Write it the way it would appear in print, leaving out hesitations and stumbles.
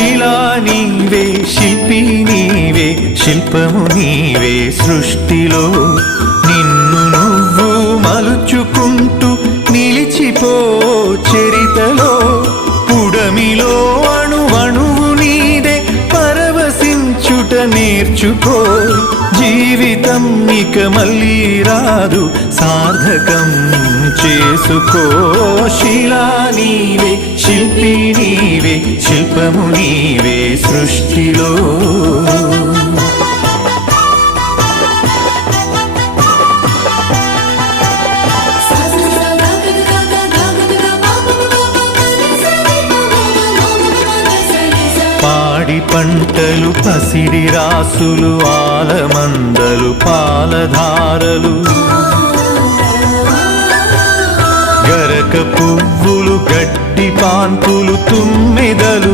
శిలా నీవే, శిల్పి నీవే, శిల్పము నీవే సృష్టిలో. నిన్ను నువ్వు మలుచుకుంటూ నిలిచిపో చరితలో. పుడమిలో అణువణువు నీదే, పరవశించుట నేర్చుకో. జీవితం ఇక మళ్ళీ రాదు, సార్థకం చేసుకో. శిలా నీవే, శిల్పి నీవే, శిల్పము నీవే సృష్టిలో. పాడి పంటలు, పసిడి రాసులు, ఆలమందలు, పాలధారలు, గరక పువ్వులు, గడ్డి పాన్పులు, తుమ్మెదలు,